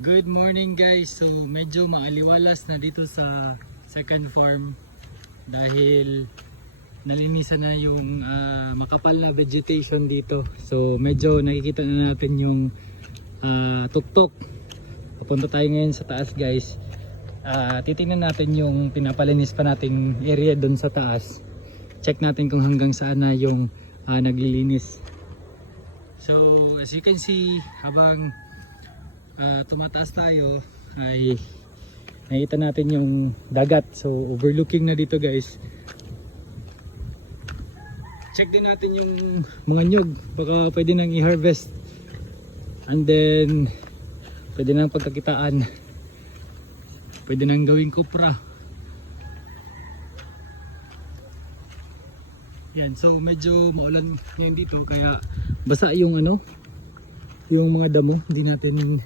Good morning guys. So medyo maaliwalas na dito sa second farm dahil nalinisan na yung makapal na vegetation dito. So medyo nakikita na natin yung tuktok. Papunta tayo ngayon sa taas guys. Titingnan natin yung pinapalinis pa nating area doon sa taas. Check natin kung hanggang saan na yung naglilinis. So as you can see, habang tumataas tayo ay nakita natin yung dagat. So overlooking na dito guys. Check din natin yung mga nyog, baka pwede nang i-harvest, and then pwede nang pagkakitaan, pwede nang gawing kupra. Yan, so medyo maulan ngayon dito kaya basa yung yung mga damo. Hindi natin